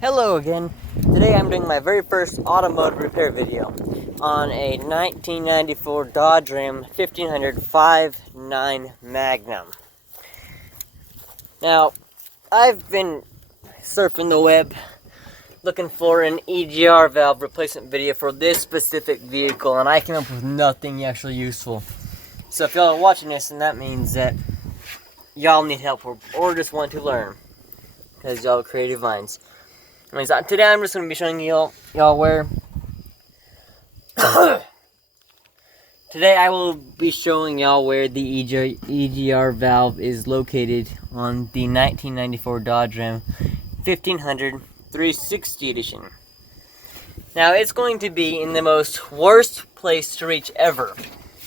Hello again. Today I'm doing my very first automotive repair video on a 1994 Dodge Ram 1500 5.9 Magnum. Now, I've been surfing the web looking for an EGR valve replacement video for this specific vehicle, and I came up with nothing actually useful. So if y'all are watching this, then that means that y'all need help or just want to learn, because y'all are creative minds. So today I'm just going to be showing y'all where today I will be showing y'all where the EGR valve is located on the 1994 Dodge Ram 1500 360 edition. Now it's going to be in the most worst place to reach ever.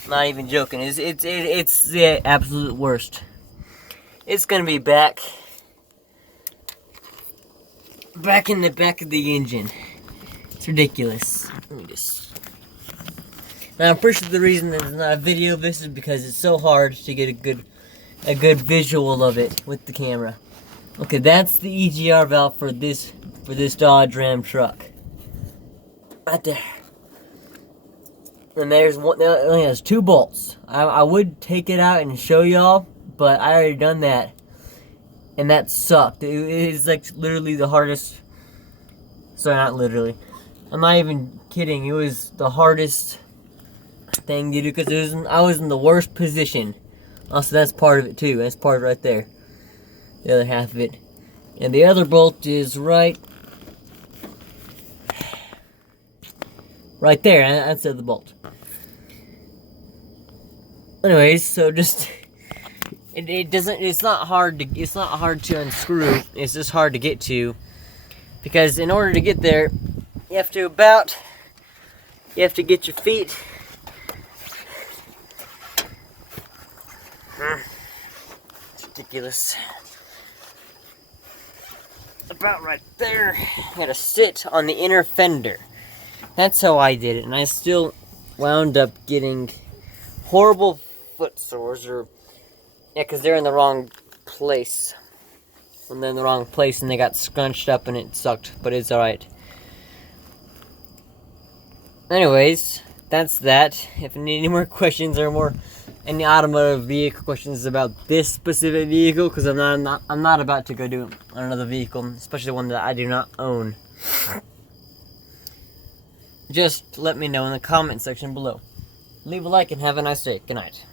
Not even joking. It's the absolute worst. It's going to be back in the back of the engine. It's ridiculous. Let me just... Now I'm pretty sure the reason there's not a video of this is because it's so hard to get a good visual of it with the camera. Okay, that's the EGR valve for this Dodge Ram truck. Right there. And there's one. It only has 2 bolts. I would take it out and show y'all, but I already done that. And that sucked. It is like literally the hardest. Sorry, not literally. I'm not even kidding. It was the hardest thing to do because I was in the worst position. Also, that's part of it too. That's part right there. The other half of it. And the other bolt is right there. That's the other bolt. Anyways, so just. It's not hard to unscrew. It's just hard to get to, because in order to get there, you have to get your feet it's ridiculous. About right there. You gotta sit on the inner fender. That's how I did it, and I still wound up getting horrible foot sores, yeah, because they're in the wrong place. And they're in the wrong place and they got scrunched up and it sucked, but it's alright. Anyways, that's that. If you need any more questions or any automotive vehicle questions about this specific vehicle, because I'm not about to go do it on another vehicle, especially one that I do not own. Just let me know in the comment section below. Leave a like and have a nice day. Good night.